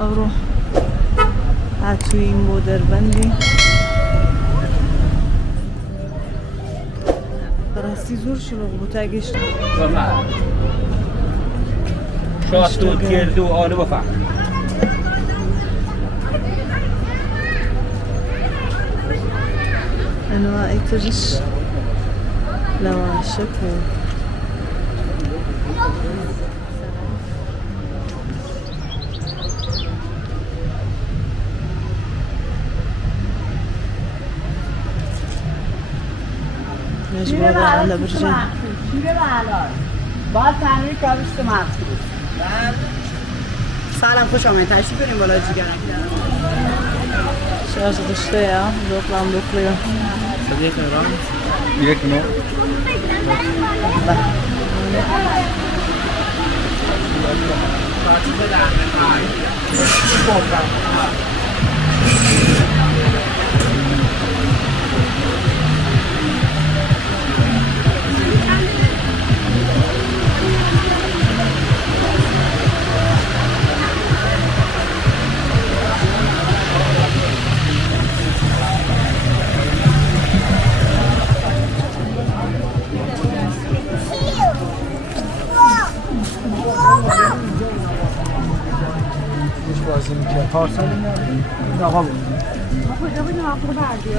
اروح عتوی این بودر بندی راستی زور شلوغ بود اگه شاست و گرد و آلو بفهم انواع ترش لواشک و نجمه برنده برجن شیره و حلال باید تنوی کابشت مخصوص سلام خوش آمدید تشریف بریم بالا جیگرک شاش دشته یا دوکلام دوکلیم صدیق ایران یک نو بازی میکرد پارسال این آقا بود کجا بودیم آقا بردیا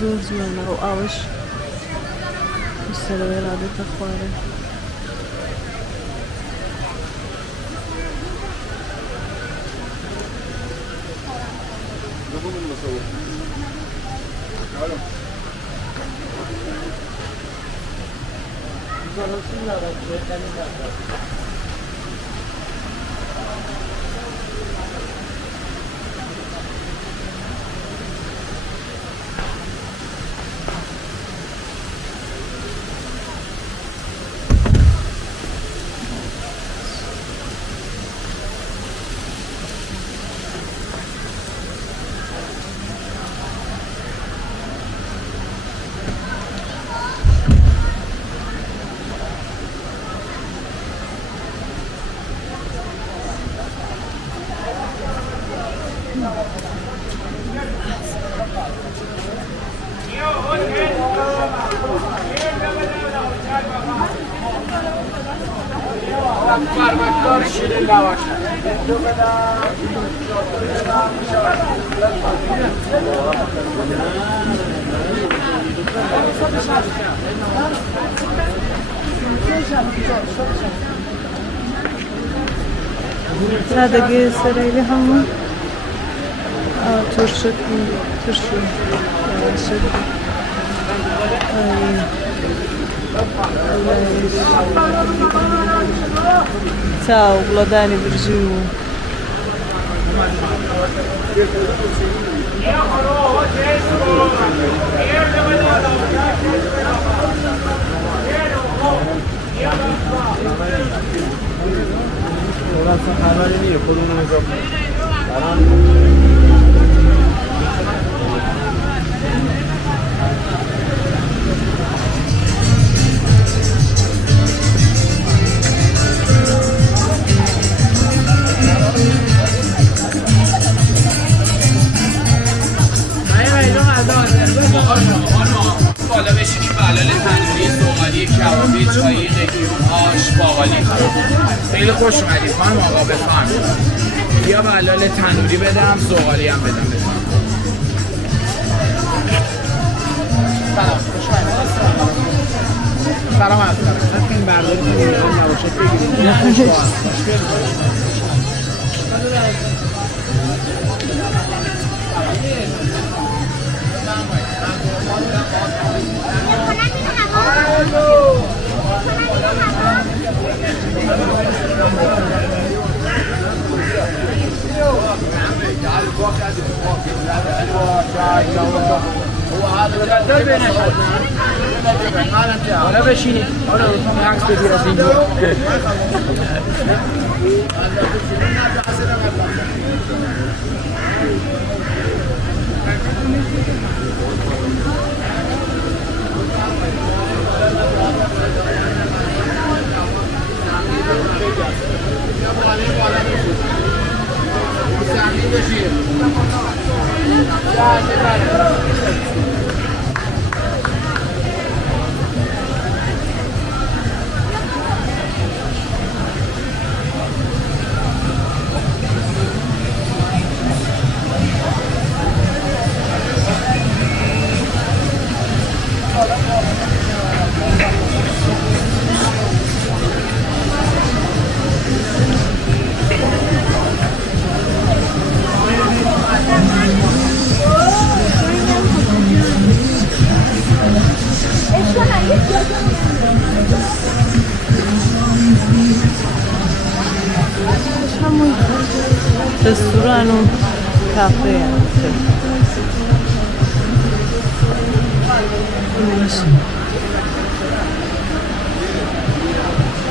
زور جوانه و آوش بسره ویراده تخواره سادگی سرایلی همون ترشک ترشو تاو بلادانی برجیو اصلا خبری نیه خودمون نگاه خیلی خوش اومدید خانم آقا بفرمایید. بیا بلال تنوری بدم زغالی هم بدم سلام عرض کنم. این برداری که می‌کنید نباشه بگیرید. نه خوش حالا بشینید حالا عکس بگیر از اینجا همون رستوران و کافه هست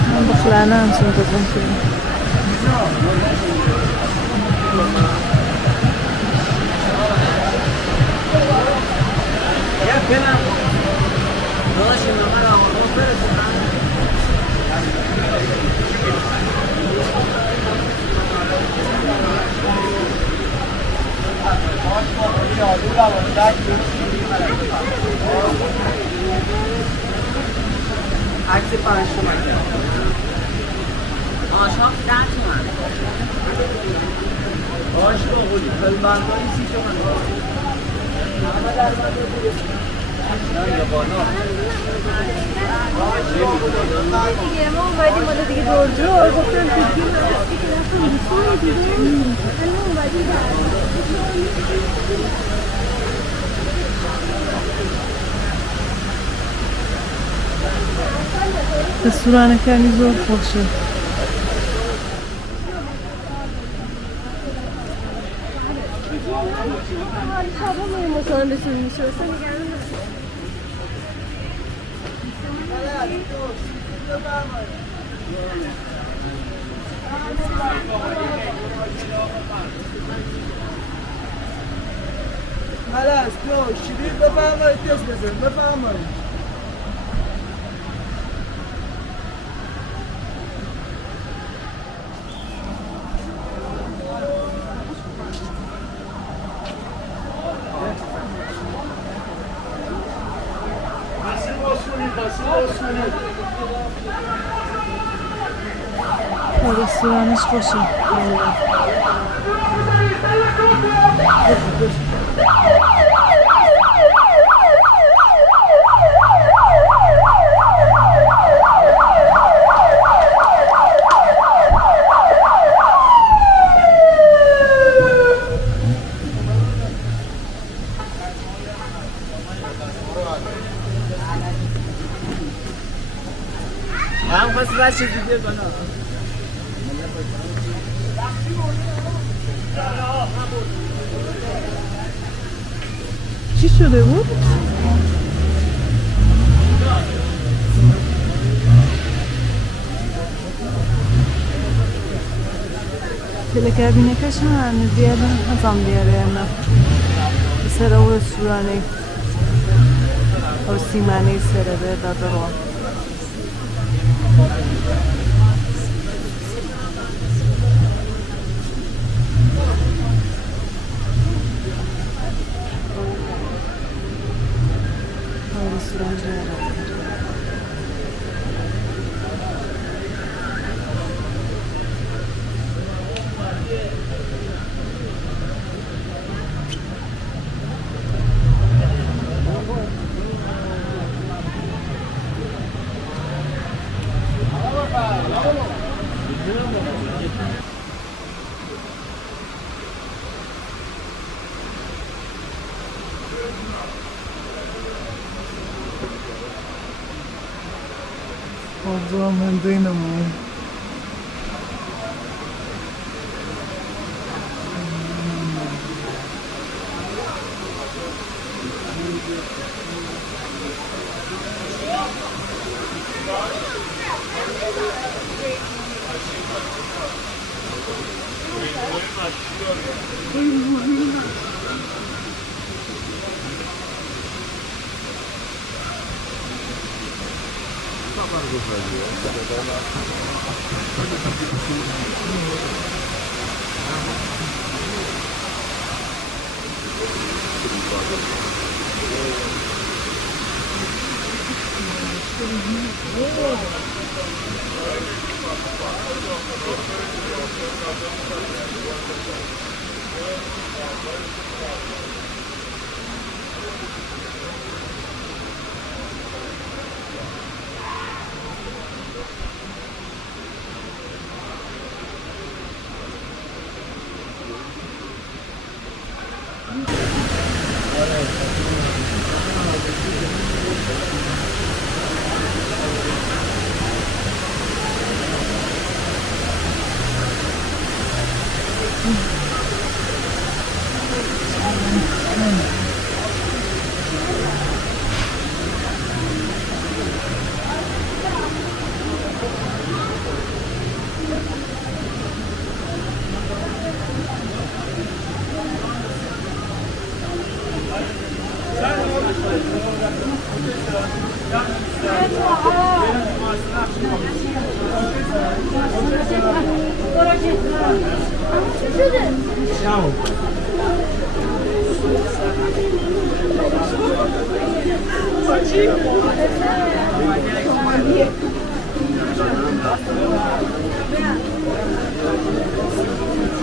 من بخلانه هم سنتظم کنم عکس 5 تومن آشاق 10 تومن آشاق قولی کلبندایی 30 تومن دیگه ما اومدیم حالا دیگه دور دور گفتم دیگه رستوران کمی زور خوشه خلاص تو شیرین بفرمایید دست بزن بفرمایید رستورانش خوشه هم خواست بچه دیگه کنم چی شده بود؟ Telekabinekes hani diğerden hazam diğer yerine. Sera o restorani. O simani sera de dadaro. O restoran. Fazla mendeyim ama.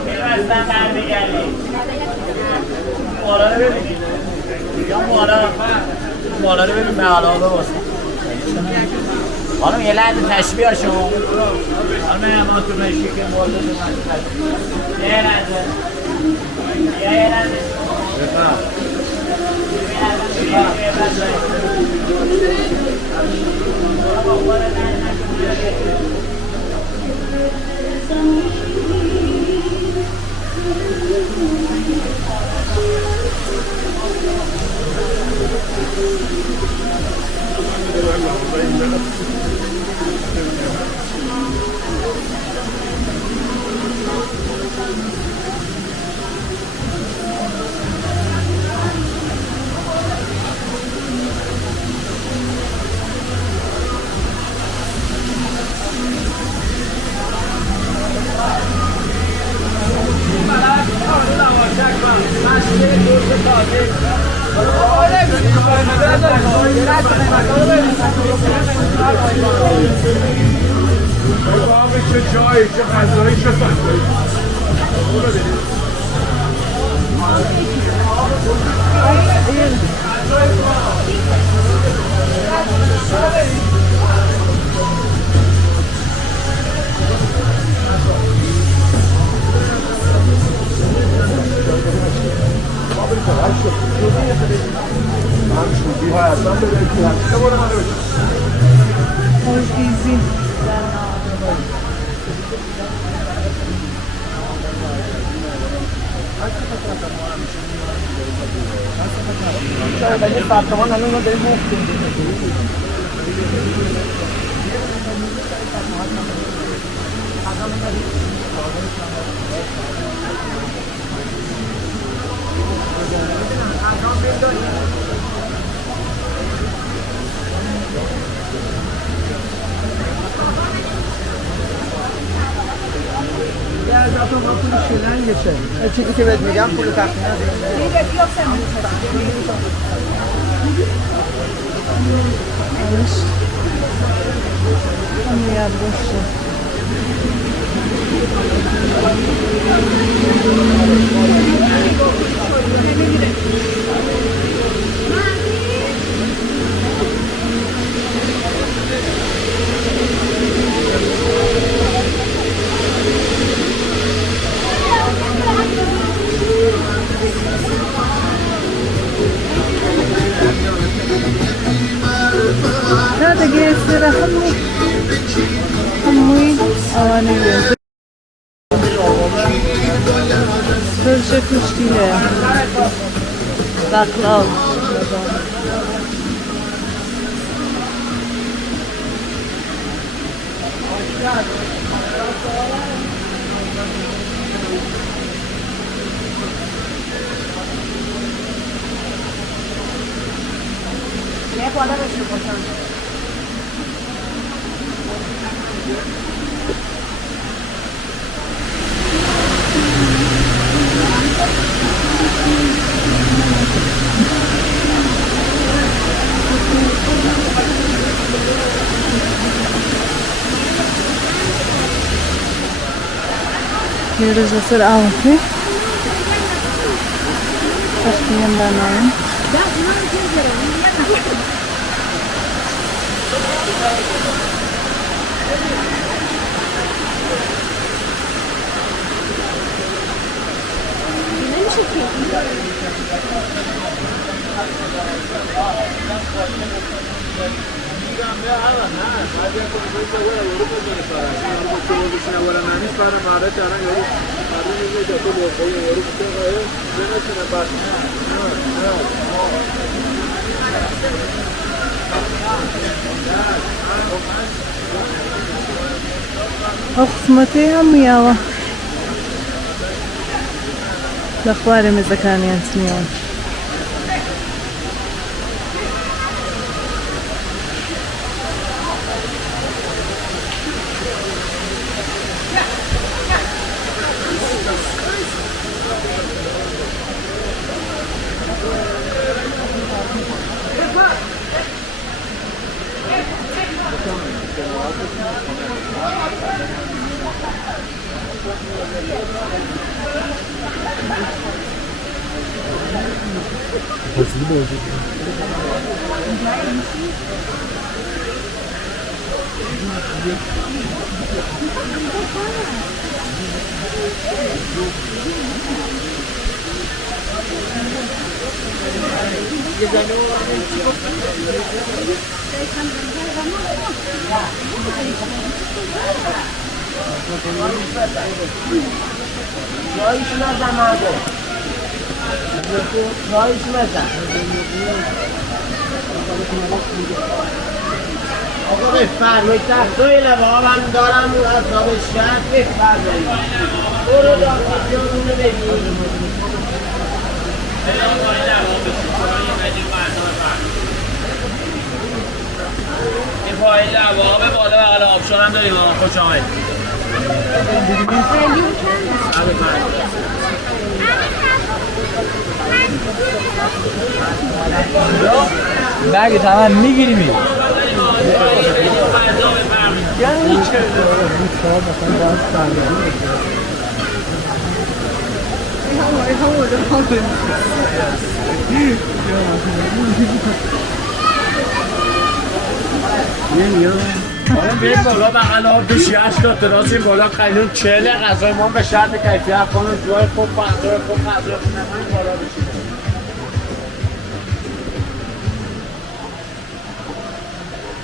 Birazdan nerede geldi? Muharara verin. Ya muharara verin ben alalı olsun. Hanım yelerdi teşbih aşağı. Hanım hemen oturmayı şeker muharara verin. Yelerdi. Yelerdi. Abi چه جایی چه غذایی چه فضایی Portekizin. Bence saklaman hanımla benim okudum. Ya zaten pul şeyden geçer. Çekik evet miyden pulu taktığına Yok sen Onu ya boşver. Proje kuştiyle. Baklav. Jedes ist auch okay. Verstehen da nein. قسمتی هم میاوه لخواره مزکانی انسمیان آقا بفرمایید تختای لباب هم دارم از راب شهر بفرمایید برو داخل بگید این پای لباب بالا بغل آبشار هم داریم خوش آمد بگه تمام میگیریم حالا بریم بالا بغل آب بشی 80 تا راست این بالا قیلون 40 غذای ما به شرط کیفیت کنم جوای خوب غذای خوب غذای خوب نمیم بالا بشیم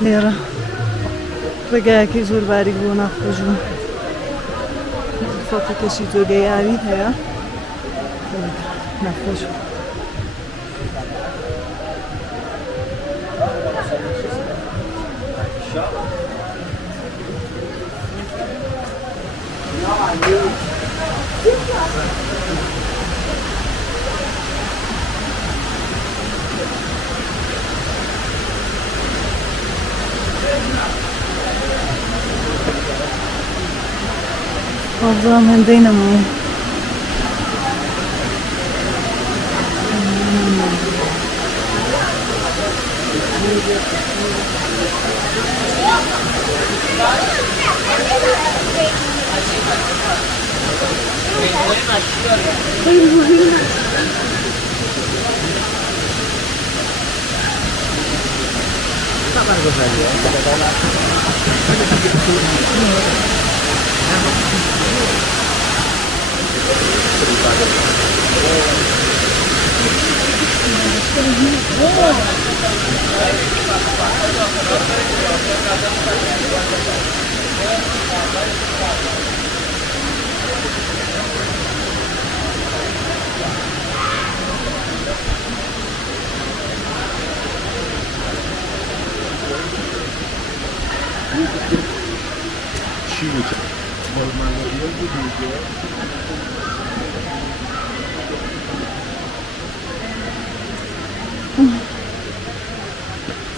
Lera. Reggel ki Zurvárig vonatkozó. Fotókészítő Géjári helye. Megfosó. Hafızam hem dinamo.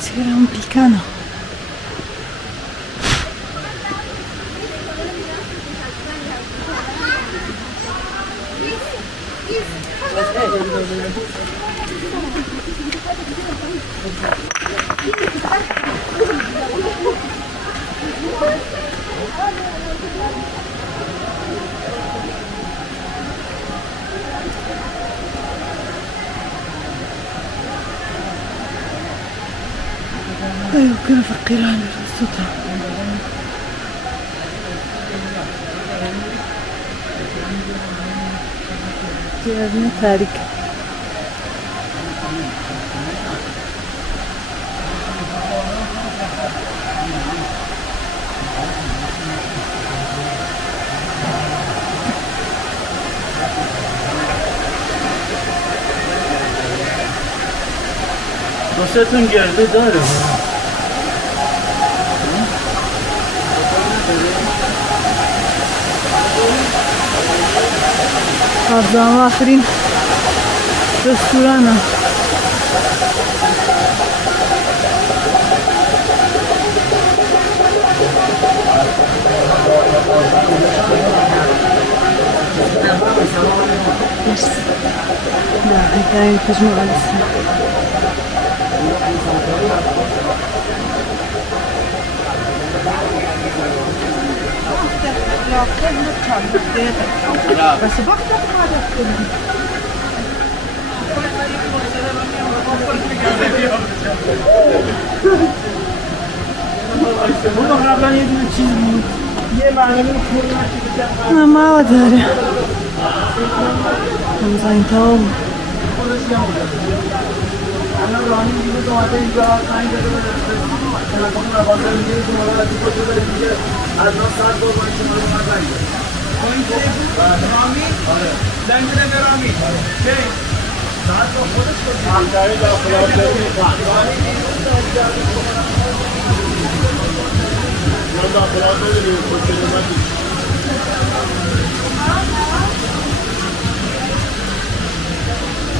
C'era un picano. لا يمكن فقيران الصوت. Diğerine tarik. دوستتون گرده داره Abzam aferin. Restorana. لا هاي تجمع لسه. بس بختك هذا اون قبلا یه دونه چیز بود یه برنامه کلی نه ما داره همزاین تاو الان رانی دیگه اومده اینجا زنگ داده به تلفن مغازه میگه که مولا از اینجا بده دیگه از 9 ساعت بود من شما رو اومد زنگ داد رامی؟ آره زنگ بده به رامی کی؟ ساعت با خودش کنید همکاری در خلاف داریم من داخلات نداریم خود نمتی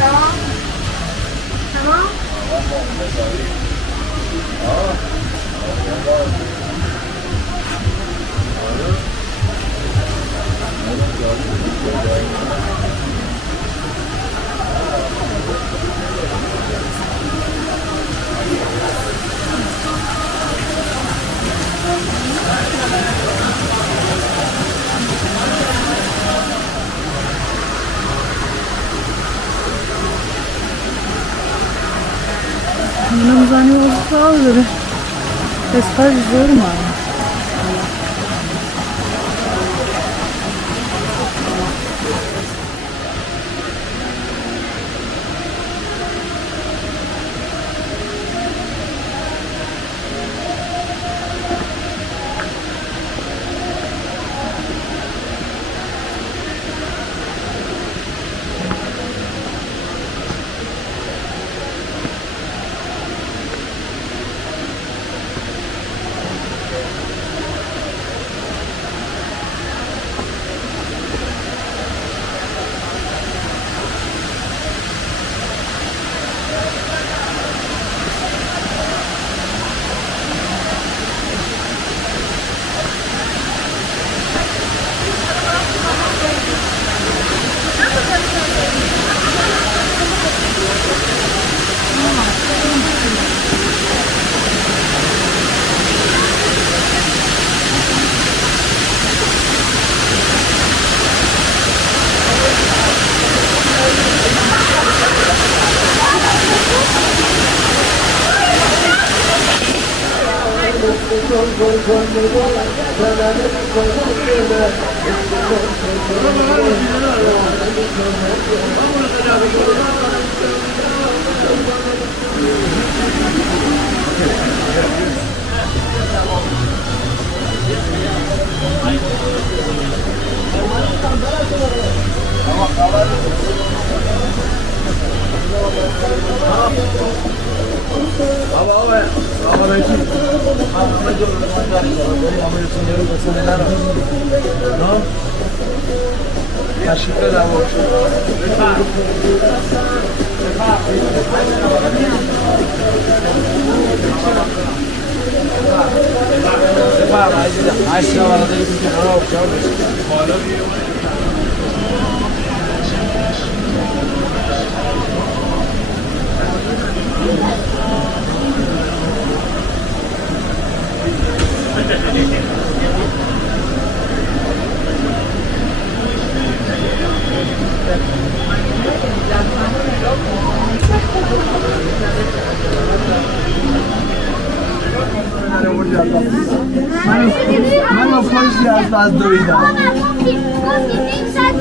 تمام تمام Não usa nenhum outro, né? Esse faz juro, mano. تشریف بدم بفرم عزیزم 8 تا برای داری که کنار آبشار بشید بالا من افغانشی از دویدم گفتیم نیم ساعت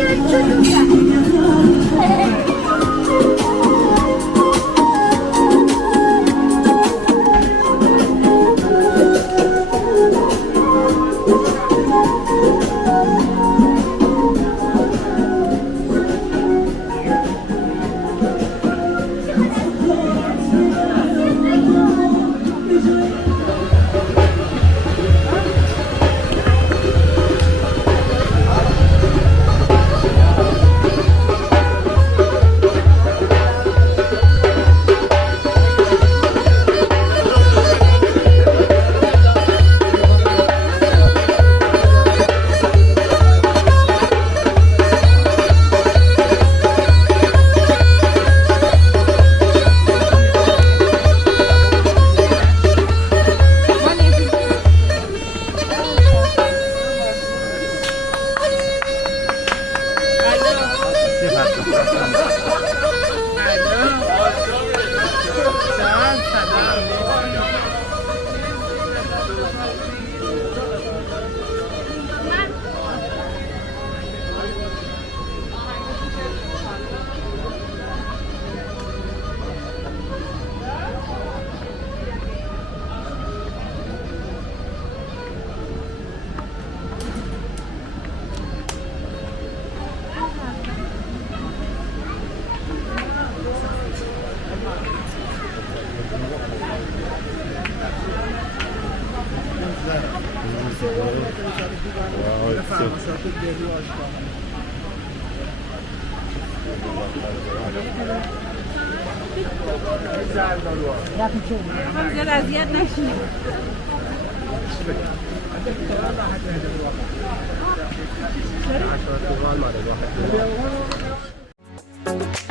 چون زیاد اذیت نشید. عشرة